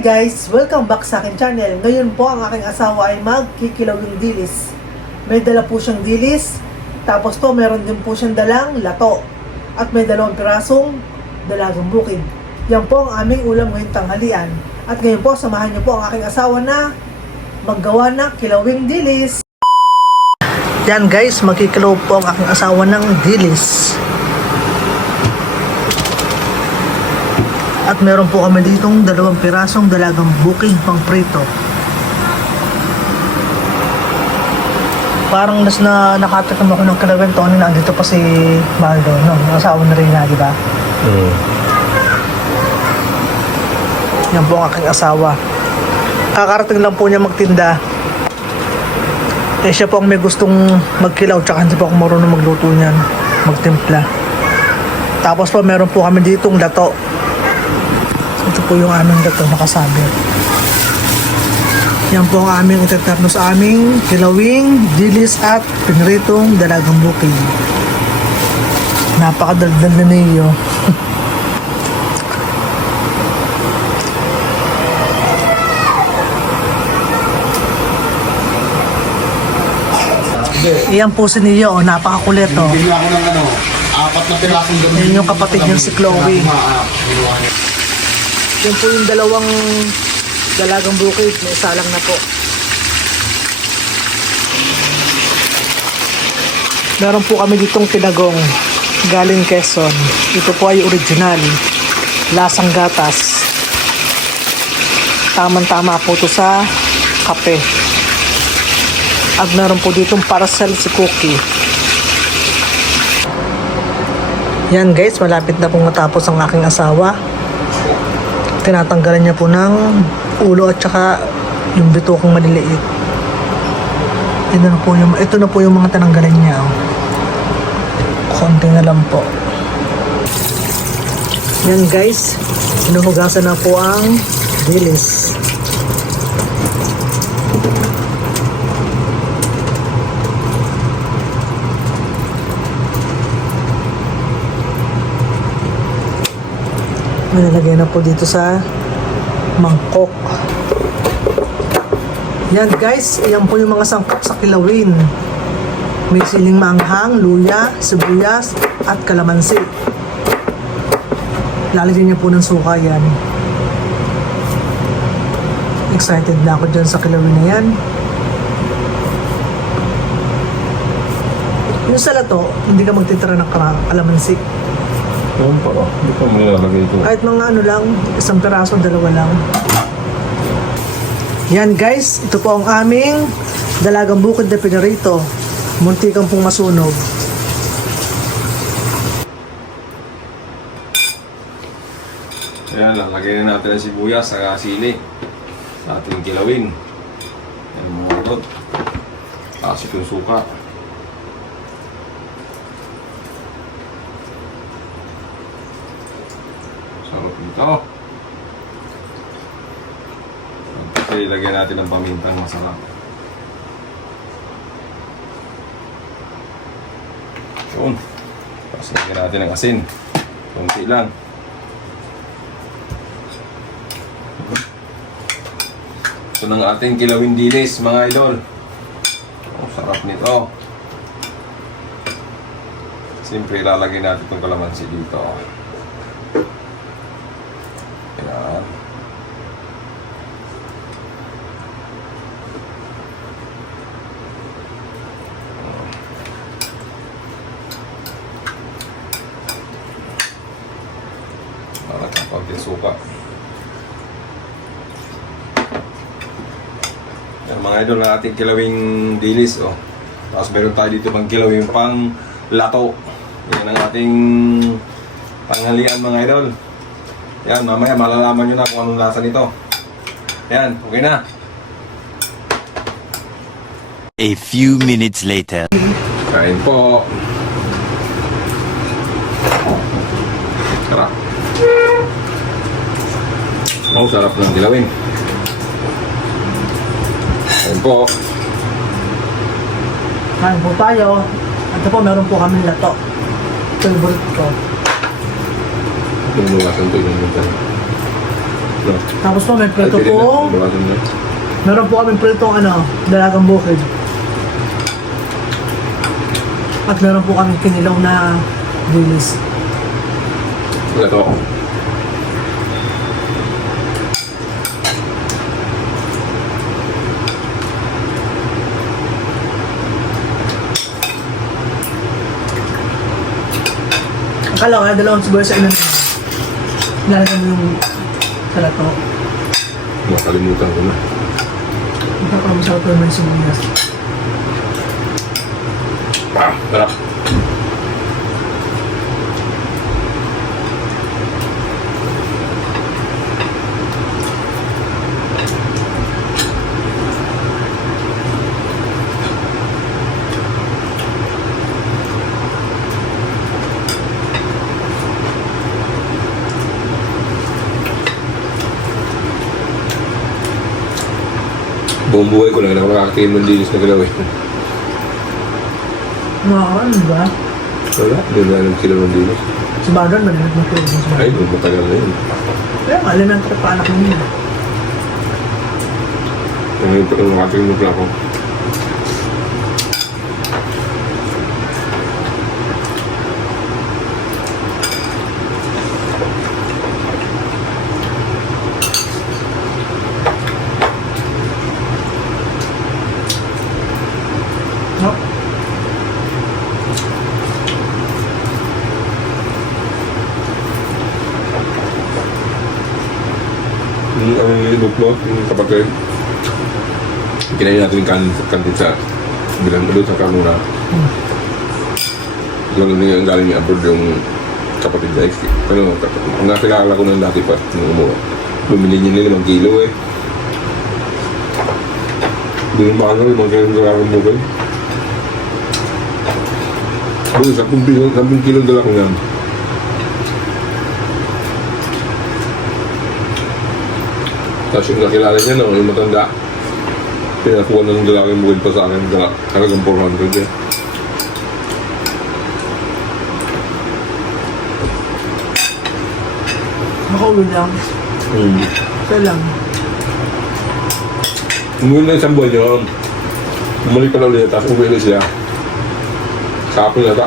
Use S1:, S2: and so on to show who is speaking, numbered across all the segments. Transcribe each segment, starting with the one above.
S1: Guys! Welcome back sa akin channel. Ngayon po ang aking asawa ay magkikilawing dilis. May dala po siyang dilis, tapos po meron din po siyang dalang lato. At may dalawang pirasong dalagang bukid. Yan po ang aming ulam ngayong tanghalian. At ngayon po, samahan niyo po ang aking asawa na maggawa ng kilawing dilis. Yan guys, magkikilaw po ang aking asawa ng dilis. At meron po kami ditong dalawang pirasong dalagang booking pang prito. Parang nas na nakatakam ako ng kalawin Tony na andito pa si Maldo, no? Asawa na rin na, di ba?
S2: Hmm.
S1: Yan po ang aking asawa. Kakarating lang po niya magtinda. Eh siya po ang may gustong magkilaw tsaka hindi po ako marunong magluto niyan. Magtimpla. Tapos po meron po kami ditong lato. Ito po yung aming lato nakasabi. Yan po ang aming itatarno sa aming kilawing, dilis at pinritong dalagang bukid. Napakadaldal na niyo. Iyan po si Neo, oh, napakakulit oh.
S2: Bigla ko ng ano, apat na pirasong ganun.
S1: Yan yung kapatid niya si Chloe. Yan po yung dalawang dalagang bukid, may isa lang na po. Meron po kami ditong pinagong galing Quezon. Ito po ay original. Lasang gatas. Tamang-tama po to sa kape. At meron po ditong parcel si Cookie. Yan guys, malapit na pong matapos ang aking asawa tinatanggalan niya po ng ulo at saka yung bitokong maliliit. Ito na po yung, ito na po yung mga tinanggalan niya. Oh. Konti na lang po. Yan guys, hinuhugasan na po ang dilis. Manilagay na po dito sa mangkok. Yan guys, yan po yung mga sangkap sa kilawin. May siling manghang, luya, sibuyas, at kalamansi. Lalagyan niya po ng suka yan. Excited na ako dyan sa kilawin na yan. Yung sa lato, hindi ka magtitira ng kalamansi.
S2: Yung pala, hindi ko nilalagay ito.
S1: Kahit mga ano lang, isang peraso, dalawa lang. Yan guys, ito po ang aming dalagang bukid na pinarito. Muntikan pong masunog.
S2: Ayan, lalagay na natin ang sibuyas sa sili. Sa ating kilawin. Yan mga ito. Tapos yung suka. Nito. Kasi ilagyan natin ng pamintang masarap. Yun. Tapos lagyan natin ng asin. Kunti lang. Ito ng ating kilawin dilis, mga idol. Oh, sarap nito. Siyempre, ilalagay natin itong kalamansi dito. Ayan. Yung suka. Yan mga idol na ating kilawing dilis oh. Tapos meron tayo dito pang kilawing pang lato. Yan ang ating panghalian mga idol. Yan, mamaya malalaman nyo na kung anong lasa nito. Yan, okay na.
S3: A few minutes later.
S2: Kain po. Sarap. Oh, sarap ng dilawin. Kain po.
S1: Kain po tayo. Ito po, meron po kami lato. Favorite ko.
S2: Yung luwasan to yung luwasan.
S4: No.
S1: Tapos po may
S4: na. Bawasan na.
S1: meron po kami pritong ano, dalagang bukid. At meron po kami kinilaw na dilis.
S4: Lato.
S1: Akala ko nga dalawang siguro sa ilan Lalagyan mo yung salato.
S4: Makalimutan ko na.
S1: Magkakamasarap naman yung sibuyas.
S4: Ah, sarap. Buong buhay ko lang ako nakakatingin ng dilis na galaw eh.
S1: Mga ano ba?
S4: Wala, hindi na alam kilo ng dilis.
S1: Si Bagan, malinig mo kayo sa
S4: Ay,
S1: Bagan.
S4: doon matagal na yun.
S1: Kaya nga, elementary pa anak mo yun.
S4: Ngayon pa lang nakatingin mo pala inuklot, yung kapatid. Kinain natin yung kanin, kantin sa bilang doon sa kanuna. Lalo na yung galing yung abroad yung kapatid sa Ike. Ano, ang nakilala ko ng dati pa nung umuha. Bumili niya nila limang kilo eh. Doon ba ano, yung mga ganyan sa karang mugay. Doon, 10 kilo, 10 kilo dala ko yan. Tapos yung nakilala niya, no, yung matanda, pinakuha na ng dalaking bukid pa sa akin, dala, halagang 400 eh.
S1: Makauwi lang.
S4: Hmm.
S1: Isa lang.
S4: Umuwi na isang buwan yun. Bumalik pa na ulit, tapos umuwi na siya. Kapon na ta.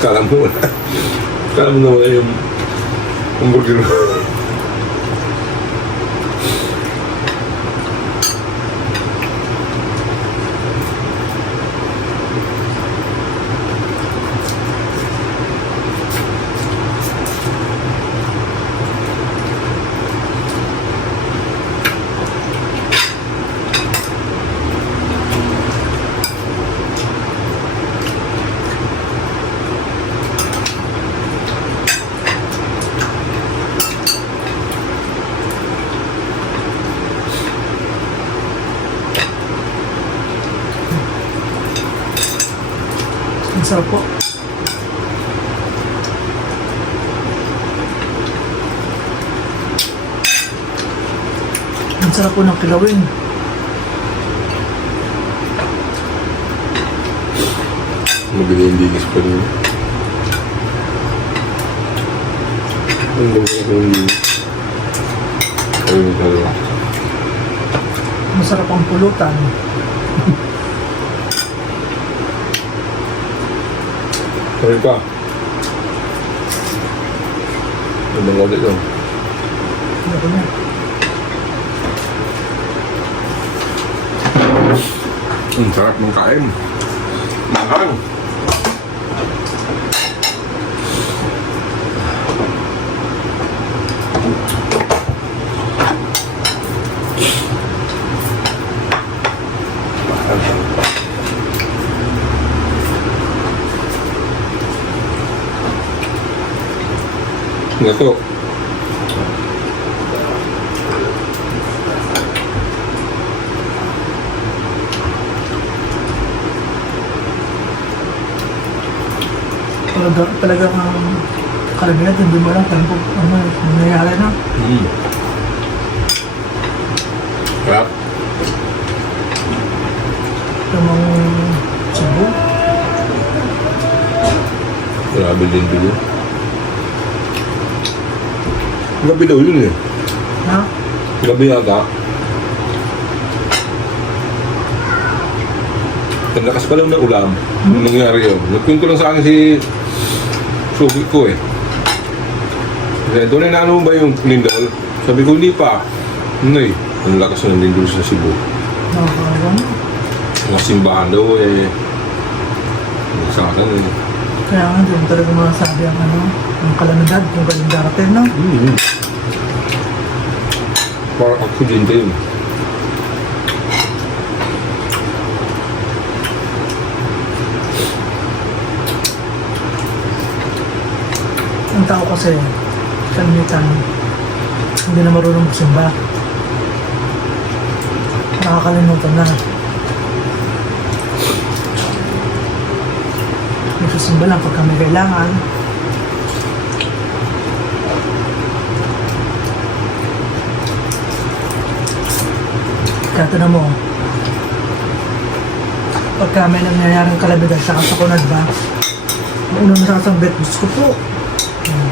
S4: Kala mo wala. Kala mo na wala yung hamburger
S1: sarap po. Ang sarap po ng kilawin.
S4: Mabili yung dinis pa rin. Ang ko yung dinis.
S1: Masarap ang pulutan.
S4: Kain ka. Ano ba ulit yun? Ang sarap ng kain. Mahang. Nga to.
S1: Talaga, talagang um, kalamihan, hindi mo alam kung ano, nangyayari na.
S4: Mm. Sarap.
S1: Mga Cebu.
S4: Grabe din dito. Gabi daw yun eh.
S1: Ha?
S4: Gabi yata. Ang lakas pa lang ng ulam. Nung nangyari yun. Nagkwento lang sa akin si Suki ko eh. Kaya doon na ano ba yung lindol? Sabi ko hindi pa. Ano eh. Ang lakas ng lindol sa Cebu.
S1: Nakakaroon.
S4: Mga simbahan daw eh. Sa akin eh.
S1: Kaya nga, hindi mo talaga masasabi ang ano, ang kalamidad kung galing darating, no?
S4: Mm-hmm. Parang aksidente yun.
S1: Ang tao kasi, kalimitan, hindi na marunong magsimba. Nakakalimutan na. Nagsisimba lang pagka may kailangan. Kaya mo, pagka may nangyayaring kalamidad sa kasakunad ba, ang unang nasasanggit, Diyos ko po, Hmm.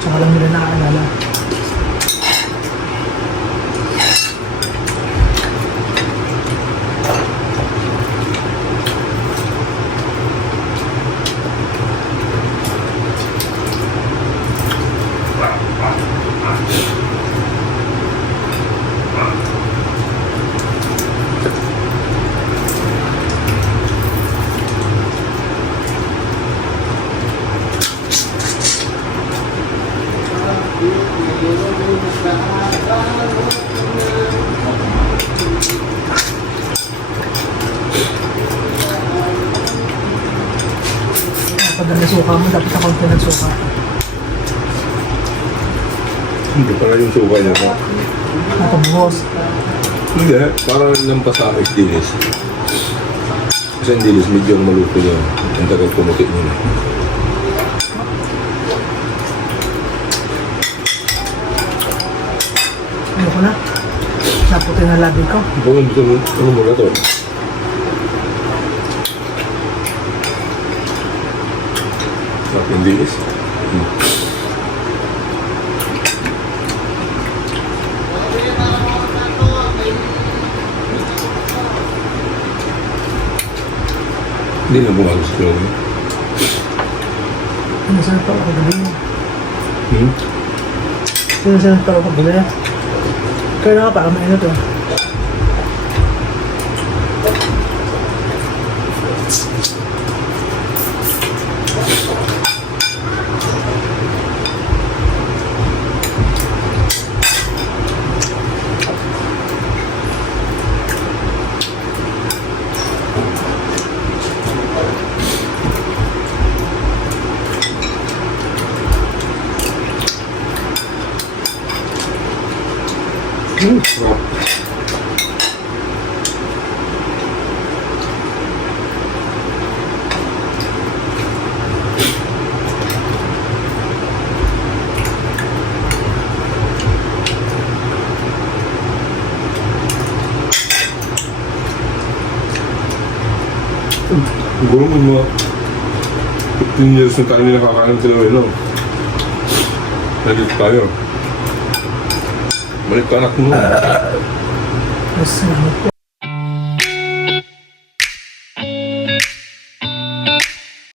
S1: Tsaka lang nila naaalala. Kapag nasuka mo, dapat ako ang pinagsuka.
S4: Hindi pala yung suka niya. no?
S1: Natumuhos.
S4: Hindi, parang lampas sa akin dilis. Kasi ang dilis, medyo maluto niya. Ang tagal kumuti niya.
S1: Ayoko na. Naputi na labi ko.
S4: Kung gusto mo, ano mo na to? Sarap yung dilis. Hmm. Hindi na bumagos ko lang.
S1: Sinasanap ako kagabi.
S4: Hmm?
S1: Sinasanap ako kagabi. Kaya na nga pa, mainit eh.
S4: Hmm. Sarap. Siguro mo mga 15 years na tayo nakakain ng Pilipino. Nandito tayo. Balik ka anak mo.
S1: Mas salamat po.